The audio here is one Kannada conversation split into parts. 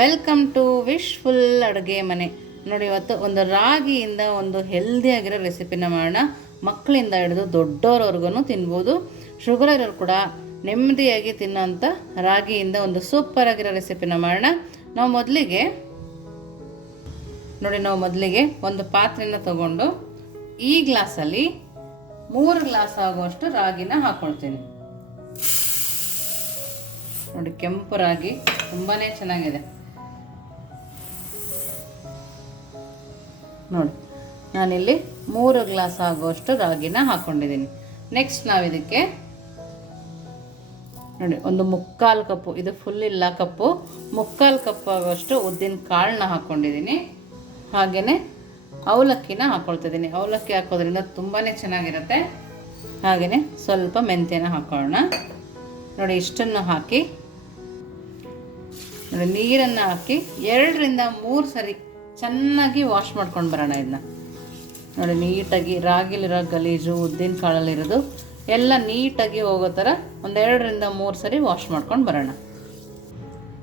ವೆಲ್ಕಮ್ ಟು ವಿಶ್ಫುಲ್ ಅಡುಗೆ ಮನೆ. ನೋಡಿ, ಇವತ್ತು ಒಂದು ರಾಗಿಯಿಂದ ಒಂದು ಹೆಲ್ದಿಯಾಗಿರೋ ರೆಸಿಪಿನ ಮಾಡೋಣ. ಮಕ್ಕಳಿಂದ ಹಿಡಿದು ದೊಡ್ಡೋರವರೆಗೂ ತಿನ್ಬೋದು. ಶುಗರ್ ಇರೋರು ಕೂಡ ನೆಮ್ಮದಿಯಾಗಿ ತಿನ್ನೋಂಥ ರಾಗಿಯಿಂದ ಒಂದು ಸೂಪರ್ ಆಗಿರೋ ರೆಸಿಪಿನ ಮಾಡೋಣ. ನಾವು ಮೊದಲಿಗೆ ಒಂದು ಪಾತ್ರೆನ ತಗೊಂಡು ಈ ಗ್ಲಾಸಲ್ಲಿ 3 ಗ್ಲಾಸ್ ಆಗುವಷ್ಟು ರಾಗಿನ ಹಾಕ್ಕೊಳ್ತೀನಿ. ನೋಡಿ, ಕೆಂಪು ರಾಗಿ ತುಂಬಾ ಚೆನ್ನಾಗಿದೆ. ನೋಡಿ, ನಾನಿಲ್ಲಿ 3 ಗ್ಲಾಸ್ ಆಗುವಷ್ಟು ರಾಗಿನ ಹಾಕ್ಕೊಂಡಿದ್ದೀನಿ. ನೆಕ್ಸ್ಟ್ ನಾವು ಇದಕ್ಕೆ ನೋಡಿ ಒಂದು 3/4 ಕಪ್ಪು, ಇದು ಫುಲ್ ಇಲ್ಲ ಕಪ್ಪು, 3/4 ಕಪ್ ಆಗುವಷ್ಟು ಉದ್ದಿನ ಕಾಳನ್ನ ಹಾಕ್ಕೊಂಡಿದ್ದೀನಿ. ಹಾಗೆಯೇ ಅವಲಕ್ಕಿನ ಹಾಕ್ಕೊಳ್ತಿದ್ದೀನಿ. ಅವಲಕ್ಕಿ ಹಾಕೋದ್ರಿಂದ ತುಂಬಾ ಚೆನ್ನಾಗಿರುತ್ತೆ. ಹಾಗೆಯೇ ಸ್ವಲ್ಪ ಮೆಂತ್ಯನ ಹಾಕೊಳ್ಳೋಣ. ನೋಡಿ, ಇಷ್ಟನ್ನು ಹಾಕಿ ನೋಡಿ ನೀರನ್ನು ಹಾಕಿ 2 ರಿಂದ 3 ಸರಿ ಚೆನ್ನಾಗಿ ವಾಶ್ ಮಾಡ್ಕೊಂಡು ಬರೋಣ. ಇದನ್ನ ನೋಡಿ, ನೀಟಾಗಿ ರಾಗಿಲಿರೋ ಗಲೀಜು, ಉದ್ದಿನ ಕಾಳಲ್ಲಿರೋದು ಎಲ್ಲ ನೀಟಾಗಿ ಹೋಗೋ ಥರ 2 ರಿಂದ 3 ಸರಿ ವಾಶ್ ಮಾಡ್ಕೊಂಡು ಬರೋಣ.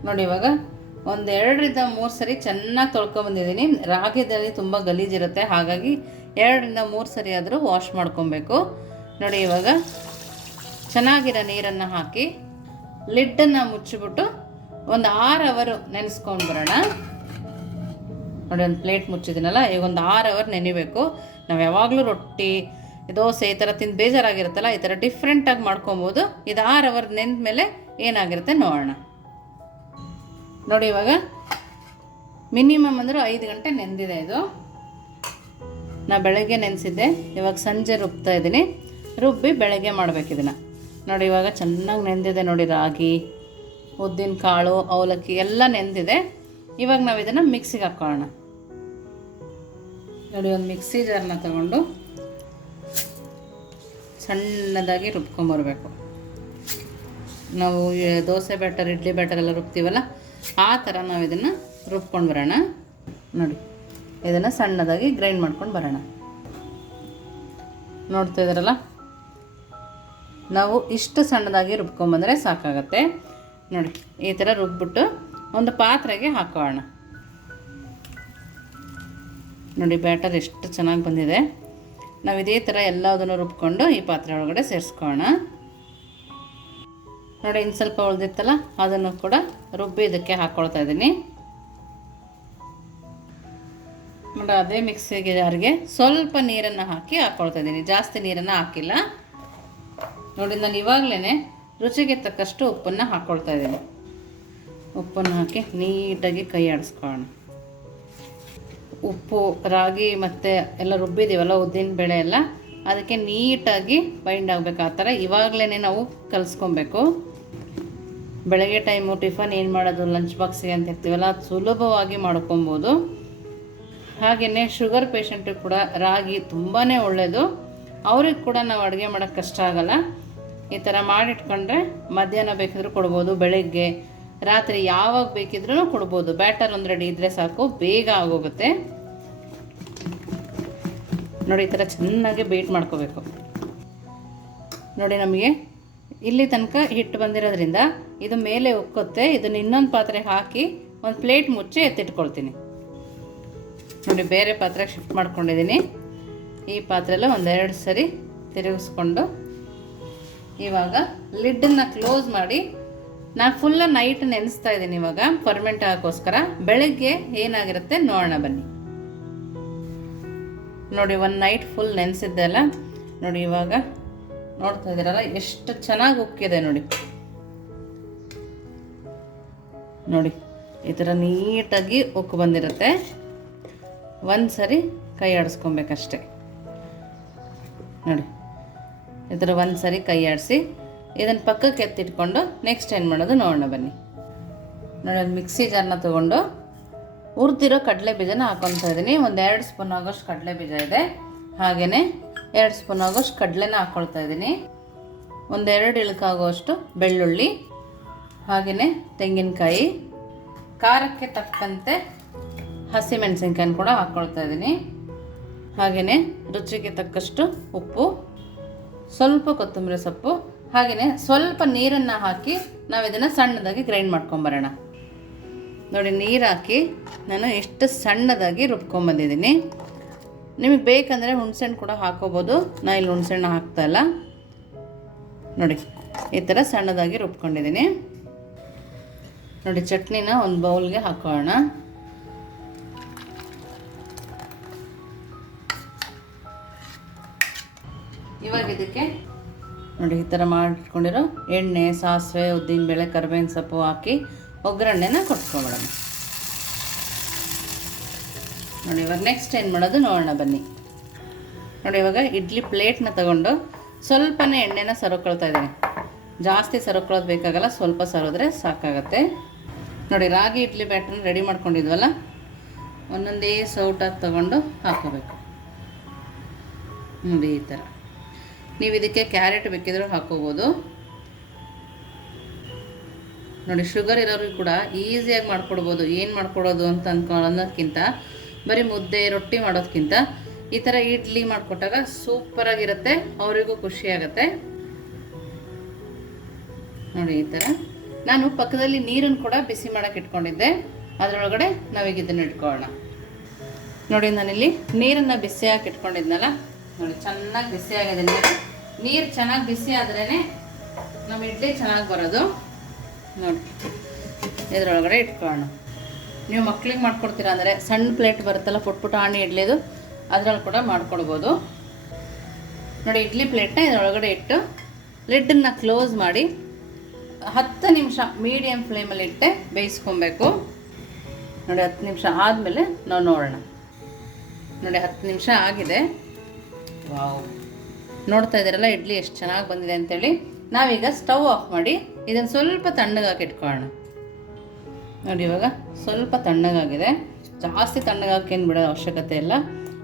ನೋಡಿ, ಇವಾಗ 2 ರಿಂದ 3 ಸರಿ ಚೆನ್ನಾಗಿ ತೊಳ್ಕೊಂಬಂದಿದ್ದೀನಿ. ರಾಗಿದಲ್ಲಿ ತುಂಬ ಗಲೀಜಿರುತ್ತೆ, ಹಾಗಾಗಿ 2 ರಿಂದ 3 ಸರಿ ಆದರೂ ವಾಶ್ ಮಾಡ್ಕೊಬೇಕು. ನೋಡಿ, ಇವಾಗ ಚೆನ್ನಾಗಿರೋ ನೀರನ್ನು ಹಾಕಿ ಲಿಡ್ಡನ್ನು ಮುಚ್ಚಿಬಿಟ್ಟು ಒಂದು 6 ಅವರ್ ನೆನೆಸ್ಕೊಂಡು ಬರೋಣ. ನೋಡಿ, ಒಂದು ಪ್ಲೇಟ್ ಮುಚ್ಚಿದ್ದೀನಲ್ಲ, ಈಗ ಒಂದು 6 ಅವರ್ ನೆನಿಬೇಕು. ನಾವು ಯಾವಾಗಲೂ ರೊಟ್ಟಿ, ದೋಸೆ ಈ ಥರ ತಿಂದು ಬೇಜಾರಾಗಿರುತ್ತಲ್ಲ, ಈ ಥರ ಡಿಫ್ರೆಂಟಾಗಿ ಮಾಡ್ಕೊಬೋದು. ಇದು 6 ಅವರ್ ನೆಂದ ಮೇಲೆ ಏನಾಗಿರುತ್ತೆ ನೋಡೋಣ. ನೋಡಿ, ಇವಾಗ ಮಿನಿಮಮ್ ಅಂದರೆ 5 ಗಂಟೆ ನೆಂದಿದೆ. ಇದು ನಾ ಬೆಳಗ್ಗೆ ನೆನೆಸಿದ್ದೆ, ಇವಾಗ ಸಂಜೆ ರುಬ್ತಾ ಇದ್ದೀನಿ. ರುಬ್ಬಿ ಬೆಳಗ್ಗೆ ಮಾಡಬೇಕು ಇದನ್ನು. ನೋಡಿ, ಇವಾಗ ಚೆನ್ನಾಗಿ ನೆಂದಿದೆ. ನೋಡಿ, ರಾಗಿ, ಉದ್ದಿನ ಕಾಳು, ಅವಲಕ್ಕಿ ಎಲ್ಲ ನೆಂದಿದೆ. ಇವಾಗ ನಾವು ಇದನ್ನು ಮಿಕ್ಸಿಗೆ ಹಾಕ್ಕೊಳ್ಳೋಣ. ನೋಡಿ, ಒಂದು ಮಿಕ್ಸಿ ಜಾರನ್ನ ತಗೊಂಡು ಸಣ್ಣದಾಗಿ ರುಬ್ಕೊಂಬರ್ಬೇಕು. ನಾವು ದೋಸೆ ಬ್ಯಾಟರ್, ಇಡ್ಲಿ ಬ್ಯಾಟರ್ ಎಲ್ಲ ರುಬ್ತೀವಲ್ಲ, ಆ ಥರ ನಾವು ಇದನ್ನು ರುಬ್ಕೊಂಡು ಬರೋಣ. ನೋಡಿ, ಇದನ್ನು ಸಣ್ಣದಾಗಿ ಗ್ರೈಂಡ್ ಮಾಡ್ಕೊಂಡು ಬರೋಣ. ನೋಡ್ತಾ ಇದ್ದಾರಲ್ಲ, ನಾವು ಇಷ್ಟು ಸಣ್ಣದಾಗಿ ರುಬ್ಕೊಂಬಂದರೆ ಸಾಕಾಗತ್ತೆ. ನೋಡಿ, ಈ ಥರ ರುಬ್ಬಿಟ್ಟು ಒಂದು ಪಾತ್ರೆಗೆ ಹಾಕೋಣ. ನೋಡಿ, ಬ್ಯಾಟರ್ ಎಷ್ಟು ಚೆನ್ನಾಗಿ ಬಂದಿದೆ. ನಾವು ಇದೇ ಥರ ಎಲ್ಲದನ್ನು ರುಬ್ಕೊಂಡು ಈ ಪಾತ್ರೆ ಒಳಗಡೆ ಸೇರಿಸ್ಕೊಳ್ಳೋಣ. ನೋಡಿ, ಇನ್ನು ಸ್ವಲ್ಪ ಉಳಿದಿತ್ತಲ್ಲ, ಅದನ್ನು ಕೂಡ ರುಬ್ಬಿ ಇದಕ್ಕೆ ಹಾಕ್ಕೊಳ್ತಾ ಇದ್ದೀನಿ. ನೋಡಿ, ಅದೇ ಮಿಕ್ಸಿಗೆ ಜಾರಿಗೆ ಸ್ವಲ್ಪ ನೀರನ್ನು ಹಾಕಿ ಹಾಕ್ಕೊಳ್ತಾ ಇದ್ದೀನಿ. ಜಾಸ್ತಿ ನೀರನ್ನು ಹಾಕಿಲ್ಲ. ನೋಡಿ, ನಾನು ಇವಾಗಲೇ ರುಚಿಗೆ ತಕ್ಕಷ್ಟು ಉಪ್ಪನ್ನು ಹಾಕ್ಕೊಳ್ತಾ ಇದ್ದೀನಿ. ಉಪ್ಪನ್ನು ಹಾಕಿ ನೀಟಾಗಿ ಕೈ ಆಡಿಸ್ಕೊಳ್ಳೋಣ. ಉಪ್ಪು, ರಾಗಿ ಮತ್ತು ಎಲ್ಲ ರುಬ್ಬಿದ್ದೀವಲ್ಲ, ಉದ್ದಿನ ಬೇಳೆ ಎಲ್ಲ, ಅದಕ್ಕೆ ನೀಟಾಗಿ ಬೈಂಡ್ ಆಗಬೇಕು. ಆ ಥರ ಇವಾಗಲೇ ನಾವು ಕಲಿಸ್ಕೊಬೇಕು. ಬೆಳಗ್ಗೆ ಟೈಮು ಟಿಫನ್ ಏನು ಮಾಡೋದು, ಲಂಚ್ ಬಾಕ್ಸಿಗೆ ಅಂತ ಇರ್ತೀವಲ್ಲ, ಅದು ಸುಲಭವಾಗಿ ಮಾಡ್ಕೊಬೋದು. ಹಾಗೆಯೇ ಶುಗರ್ ಪೇಷಂಟಿಗೆ ಕೂಡ ರಾಗಿ ತುಂಬಾ ಒಳ್ಳೆಯದು. ಅವ್ರಿಗೆ ಕೂಡ ನಾವು ಅಡುಗೆ ಮಾಡೋಕ್ಕೆ ಕಷ್ಟ ಆಗೋಲ್ಲ. ಈ ಥರ ಮಾಡಿಟ್ಕೊಂಡ್ರೆ ಮಧ್ಯಾಹ್ನ ಬೇಕಿದ್ರೂ ಕೊಡ್ಬೋದು, ಬೆಳಗ್ಗೆ ರಾತ್ರಿ ಯಾವಾಗ ಬೇಕಿದ್ರೂ ಕೊಡ್ಬೋದು. ಬ್ಯಾಟರ್ ಒಂದು ರೆಡಿ ಇದ್ದರೆ ಸಾಕು, ಬೇಗ ಆಗೋಗುತ್ತೆ. ನೋಡಿ, ಈ ಥರ ಚೆನ್ನಾಗಿ ಬೀಟ್ ಮಾಡ್ಕೋಬೇಕು. ನೋಡಿ, ನಮಗೆ ಇಲ್ಲಿ ತನಕ ಹಿಟ್ಟು ಬಂದಿರೋದ್ರಿಂದ ಇದು ಮೇಲೆ ಉಕ್ಕುತ್ತೆ. ಇದನ್ನು ಇನ್ನೊಂದು ಪಾತ್ರೆಗೆ ಹಾಕಿ ಒಂದು ಪ್ಲೇಟ್ ಮುಚ್ಚಿ ಎತ್ತಿಟ್ಕೊಳ್ತೀನಿ. ನೋಡಿ, ಬೇರೆ ಪಾತ್ರೆಗೆ ಶಿಫ್ಟ್ ಮಾಡ್ಕೊಂಡಿದ್ದೀನಿ. ಈ ಪಾತ್ರೆಲ್ಲ 1-2 ಸರಿ ತಿರುಗಿಸ್ಕೊಂಡು ಇವಾಗ ಲಿಡ್ಡನ್ನು ಕ್ಲೋಸ್ ಮಾಡಿ ನಾನು ಫುಲ್ಲ ನೈಟ್ ನೆನೆಸ್ತಾ ಇದ್ದೀನಿ. ಇವಾಗ ಫರ್ಮೆಂಟ್ ಆಗೋಸ್ಕರ ಬೆಳಗ್ಗೆ ಏನಾಗಿರುತ್ತೆ ನೋಡೋಣ ಬನ್ನಿ. ನೋಡಿ, 1 ನೈಟ್ ಫುಲ್ ನೆನೆಸಿದ್ದೆ ಅಲ್ಲ. ನೋಡಿ, ಇವಾಗ ನೋಡ್ತಾ ಇದ್ದೀರಲ್ಲ ಎಷ್ಟು ಚೆನ್ನಾಗಿ ಉಕ್ಕಿದೆ. ನೋಡಿ, ನೋಡಿ ಈ ಥರ ನೀಟಾಗಿ ಉಕ್ಕು ಬಂದಿರುತ್ತೆ. ಒಂದು ಸರಿ ಕೈ ಆಡಿಸ್ಕೊಬೇಕಷ್ಟೆ. ನೋಡಿ, ಈ ಥರ ಒಂದು ಸರಿ ಕೈ ಆಡಿಸಿ ಇದನ್ನು ಪಕ್ಕಕ್ಕೆ ಎತ್ತಿಟ್ಕೊಂಡು ನೆಕ್ಸ್ಟ್ ಏನು ಮಾಡೋದು ನೋಡೋಣ ಬನ್ನಿ. ನೋಡಿ, ಒಂದು ಮಿಕ್ಸಿ ಜಾರನ್ನ ತೊಗೊಂಡು ಹುರಿದಿರೋ ಕಡಲೆ ಬೀಜನ ಹಾಕ್ಕೊತಾ ಇದ್ದೀನಿ. 2 ಸ್ಪೂನ್ ಆಗೋಷ್ಟು ಕಡಲೆ ಬೀಜ ಇದೆ. ಹಾಗೆಯೇ 2 ಸ್ಪೂನ್ ಆಗೋಷ್ಟು ಕಡಲೆನ ಹಾಕ್ಕೊಳ್ತಾ ಇದ್ದೀನಿ. 1-2 ಇಳಕಾಗುವಷ್ಟು ಬೆಳ್ಳುಳ್ಳಿ, ಹಾಗೆಯೇ ತೆಂಗಿನಕಾಯಿ, ಖಾರಕ್ಕೆ ತಕ್ಕಂತೆ ಹಸಿಮೆಣಸಿನ್ಕಾಯಿನ ಕೂಡ ಹಾಕ್ಕೊಳ್ತಾ ಇದ್ದೀನಿ. ಹಾಗೆಯೇ ರುಚಿಗೆ ತಕ್ಕಷ್ಟು ಉಪ್ಪು, ಸ್ವಲ್ಪ ಕೊತ್ತಂಬರಿ ಸೊಪ್ಪು, ಹಾಗೆಯೇ ಸ್ವಲ್ಪ ನೀರನ್ನು ಹಾಕಿ ನಾವು ಇದನ್ನು ಸಣ್ಣದಾಗಿ ಗ್ರೈಂಡ್ ಮಾಡ್ಕೊಂಬರೋಣ. ನೋಡಿ ನೀರು ಹಾಕಿ ನಾನು ಎಷ್ಟು ಸಣ್ಣದಾಗಿ ರುಬ್ಕೊಂಬಂದಿದ್ದೀನಿ. ನಿಮಗೆ ಬೇಕಂದರೆ ಹುಣಸೆಹಣ್ಣು ಕೂಡ ಹಾಕೋಬೋದು. ನಾನು ಇಲ್ಲಿ ಹುಣಸೆಹಣ್ಣು ಹಾಕ್ತಾಯಿಲ್ಲ. ನೋಡಿ ಈ ಥರ ಸಣ್ಣದಾಗಿ ರುಬ್ಕೊಂಡಿದ್ದೀನಿ. ನೋಡಿ ಚಟ್ನಿನ ಒಂದು ಬೌಲ್ಗೆ ಹಾಕೋಣ. ಇವಾಗ ಇದಕ್ಕೆ ನೋಡಿ ಈ ಥರ ಮಾಡಿಟ್ಕೊಂಡಿರೋ ಎಣ್ಣೆ, ಸಾಸಿವೆ, ಉದ್ದಿನಬೇಳೆ, ಕರಿಬೇವಿನ ಸೊಪ್ಪು ಹಾಕಿ ಒಗ್ಗರಣೆನ ಕೊಟ್ಕೊಂಬಿಡೋಣ. ನೋಡಿ ಇವಾಗ ನೆಕ್ಸ್ಟ್ ಏನು ಮಾಡೋದು ನೋಡೋಣ ಬನ್ನಿ. ನೋಡಿ ಇವಾಗ ಇಡ್ಲಿ ಪ್ಲೇಟ್ನ ತಗೊಂಡು ಸ್ವಲ್ಪನೇ ಎಣ್ಣೆನ ಸರೋಕೊಳ್ತಾ ಇದ್ದೀನಿ. ಜಾಸ್ತಿ ಸರೋಕೊಳ್ಳೋದು ಬೇಕಾಗಲ್ಲ, ಸ್ವಲ್ಪ ಸರೋದ್ರೆ ಸಾಕಾಗತ್ತೆ. ನೋಡಿ ರಾಗಿ ಇಡ್ಲಿ ಬ್ಯಾಟರ್ನ ರೆಡಿ ಮಾಡ್ಕೊಂಡಿದ್ವಲ್ಲ, ಒಂದೊಂದೇ ಸೌಟಾಗಿ ತಗೊಂಡು ಹಾಕೋಬೇಕು. ನೋಡಿ ಈ ಥರ. ನೀವು ಇದಕ್ಕೆ ಕ್ಯಾರೆಟ್ ಬೇಕಿದ್ರೂ ಹಾಕೋಬೋದು. ನೋಡಿ ಶುಗರ್ ಇರೋರಿಗೆ ಕೂಡ ಈಸಿಯಾಗಿ ಮಾಡ್ಕೊಡ್ಬೋದು. ಏನು ಮಾಡ್ಕೊಡೋದು ಅಂತ ಅನ್ನೋದಕ್ಕಿಂತ, ಬರೀ ಮುದ್ದೆ ರೊಟ್ಟಿ ಮಾಡೋದಕ್ಕಿಂತ ಈ ಥರ ಇಡ್ಲಿ ಮಾಡಿಕೊಟ್ಟಾಗ ಸೂಪರಾಗಿರುತ್ತೆ, ಅವರಿಗೂ ಖುಷಿಯಾಗತ್ತೆ. ನೋಡಿ ಈ ಥರ. ನಾನು ಪಕ್ಕದಲ್ಲಿ ನೀರನ್ನು ಕೂಡ ಬಿಸಿ ಮಾಡೋಕ್ಕೆ ಇಟ್ಕೊಂಡಿದ್ದೆ. ಅದರೊಳಗಡೆ ನಾವೀಗ ಇದನ್ನು ಇಟ್ಕೊಳ್ಳೋಣ. ನೋಡಿ ನಾನಿಲ್ಲಿ ನೀರನ್ನು ಬಿಸಿಯಾಗಿ ಇಟ್ಕೊಂಡಿದ್ನಲ್ಲ, ನೋಡಿ ಚೆನ್ನಾಗಿ ಬಿಸಿಯಾಗಿದೆ ನೀರು. ನೀರು ಚೆನ್ನಾಗಿ ಬಿಸಿ ಆದ್ರೇ ನಮ್ಮ ಇಡ್ಲಿ ಚೆನ್ನಾಗಿ ಬರೋದು. ನೋಡಿ ಇದರೊಳಗಡೆ ಇಟ್ಕೊಳ್ಳೋಣ. ನೀವು ಮಕ್ಳಿಗೆ ಮಾಡ್ಕೊಡ್ತೀರಾ ಅಂದರೆ ಸಣ್ಣ ಪ್ಲೇಟ್ ಬರುತ್ತಲ್ಲ ಪುಟ್ಟ ಆಣಿ ಇಡ್ಲಿದು, ಅದರಲ್ಲಿ ಕೂಡ ಮಾಡ್ಕೊಡ್ಬೋದು. ನೋಡಿ ಇಡ್ಲಿ ಪ್ಲೇಟ್ನ ಇದರೊಳಗಡೆ ಇಟ್ಟು ಲಿಡ್ಡನ್ನು ಕ್ಲೋಸ್ ಮಾಡಿ 10 ನಿಮಿಷ ಮೀಡಿಯಮ್ ಫ್ಲೇಮಲ್ಲಿ ಇಟ್ಟೆ ಬೇಯಿಸ್ಕೊಬೇಕು. ನೋಡಿ 10 ನಿಮಿಷ ಆದಮೇಲೆ ನಾವು ನೋಡೋಣ. ನೋಡಿ 10 ನಿಮಿಷ ಆಗಿದೆ. ವಾವ್, ನೋಡ್ತಾ ಇದ್ದೀರಲ್ಲ ಇಡ್ಲಿ ಎಷ್ಟು ಚೆನ್ನಾಗಿ ಬಂದಿದೆ ಅಂತೇಳಿ. ನಾವೀಗ ಸ್ಟವ್ ಆಫ್ ಮಾಡಿ ಇದನ್ನು ಸ್ವಲ್ಪ ತಣ್ಣಗಾಗಿ ಇಟ್ಕೊಳ್ಳೋಣ. ನೋಡಿ ಇವಾಗ ಸ್ವಲ್ಪ ತಣ್ಣಗಾಗಿದೆ. ಜಾಸ್ತಿ ತಣ್ಣಗಾಕೇನು ಬಿಡೋ ಅವಶ್ಯಕತೆ ಇಲ್ಲ.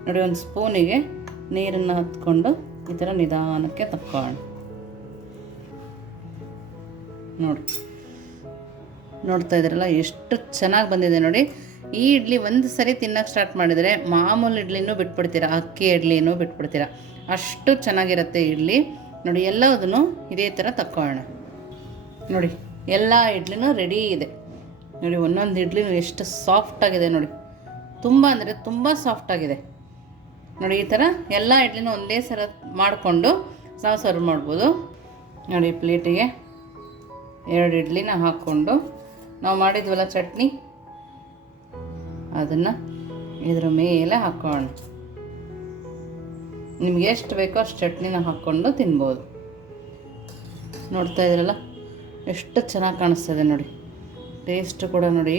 ನೋಡಿ ಒಂದು ಸ್ಪೂನಿಗೆ ನೀರನ್ನು ಹತ್ಕೊಂಡು ಈ ಥರ ನಿಧಾನಕ್ಕೆ ತಕ್ಕೊಳ್ಳೋಣ. ನೋಡ್ತಾ ಇದ್ದೀರಲ್ಲ ಎಷ್ಟು ಚೆನ್ನಾಗಿ ಬಂದಿದೆ ನೋಡಿ. ಈ ಇಡ್ಲಿ ಒಂದು ಸರಿ ತಿನ್ನೋಕ್ಕೆ ಸ್ಟಾರ್ಟ್ ಮಾಡಿದರೆ ಮಾಮೂಲು ಇಡ್ಲಿನೂ ಬಿಟ್ಬಿಡ್ತೀರಾ, ಅಕ್ಕಿ ಇಡ್ಲಿನೂ ಬಿಟ್ಬಿಡ್ತೀರಾ, ಅಷ್ಟು ಚೆನ್ನಾಗಿರುತ್ತೆ ಇಡ್ಲಿ. ನೋಡಿ ಎಲ್ಲದನ್ನು ಇದೇ ಥರ ತಕ್ಕೊಳ್ಳೋಣ. ನೋಡಿ ಎಲ್ಲ ಇಡ್ಲಿನೂ ರೆಡಿ ಇದೆ. ನೋಡಿ ಒಂದೊಂದು ಇಡ್ಲಿನೂ ಎಷ್ಟು ಸಾಫ್ಟಾಗಿದೆ ನೋಡಿ, ತುಂಬ ಅಂದರೆ ತುಂಬ ಸಾಫ್ಟಾಗಿದೆ. ನೋಡಿ ಈ ಥರ ಎಲ್ಲ ಇಡ್ಲಿನೂ ಒಂದೇ ಸಲ ಮಾಡಿಕೊಂಡು ನಾವು ಸರ್ವ್ ಮಾಡ್ಬೋದು. ನೋಡಿ ಪ್ಲೇಟಿಗೆ 2 ಇಡ್ಲಿನ ಹಾಕ್ಕೊಂಡು ನಾವು ಮಾಡಿದ್ವಲ್ಲ ಚಟ್ನಿ, ಅದನ್ನು ಇದ್ರ ಮೇಲೆ ಹಾಕ್ಕೊಳ್ಳೋಣ. ನಿಮ್ಗೆ ಎಷ್ಟು ಬೇಕೋ ಅಷ್ಟು ಚಟ್ನಿನ ಹಾಕ್ಕೊಂಡು ತಿನ್ಬೋದು. ನೋಡ್ತಾ ಇದ್ದೀರಲ್ಲ ಎಷ್ಟು ಚೆನ್ನಾಗಿ ಕಾಣಿಸ್ತದೆ ನೋಡಿ. ಟೇಸ್ಟ್ ಕೂಡ ನೋಡಿ,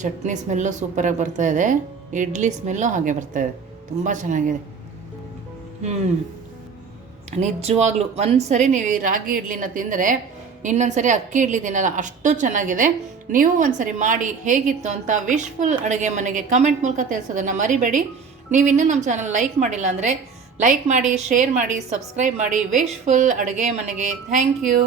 ಚಟ್ನಿ ಸ್ಮೆಲ್ಲು ಸೂಪರಾಗಿ ಬರ್ತಾಯಿದೆ, ಇಡ್ಲಿ ಸ್ಮೆಲ್ಲು ಹಾಗೆ ಬರ್ತಾಯಿದೆ, ತುಂಬ ಚೆನ್ನಾಗಿದೆ. ನಿಜವಾಗ್ಲೂ ಒಂದು ಸರಿ ನೀವು ಈ ರಾಗಿ ಇಡ್ಲಿನ ತಿಂದರೆ ಇನ್ನೊಂದು ಸರಿ ಅಕ್ಕಿ ಇಡ್ಲಿ ತಿನ್ನಲ್ಲ, ಅಷ್ಟು ಚೆನ್ನಾಗಿದೆ. ನೀವು ಒಂದು ಸರಿ ಮಾಡಿ ಹೇಗಿತ್ತು ಅಂತ ವಿಶ್ಫುಲ್ ಅಡುಗೆ ಮನೆಗೆ ಕಮೆಂಟ್ ಮೂಲಕ ತಿಳಿಸೋದನ್ನು ಮರಿಬೇಡಿ. ನೀವು ಇನ್ನೂ ನಮ್ಮ ಚಾನಲ್ ಲೈಕ್ ಮಾಡಿಲ್ಲ ಅಂದರೆ ಲೈಕ್ ಮಾಡಿ, ಶೇರ್ ಮಾಡಿ, ಸಬ್ಸ್ಕ್ರೈಬ್ ಮಾಡಿ ವಿಶ್ಫುಲ್ ಅಡುಗೆ ಮನೆಗೆ. Thank you.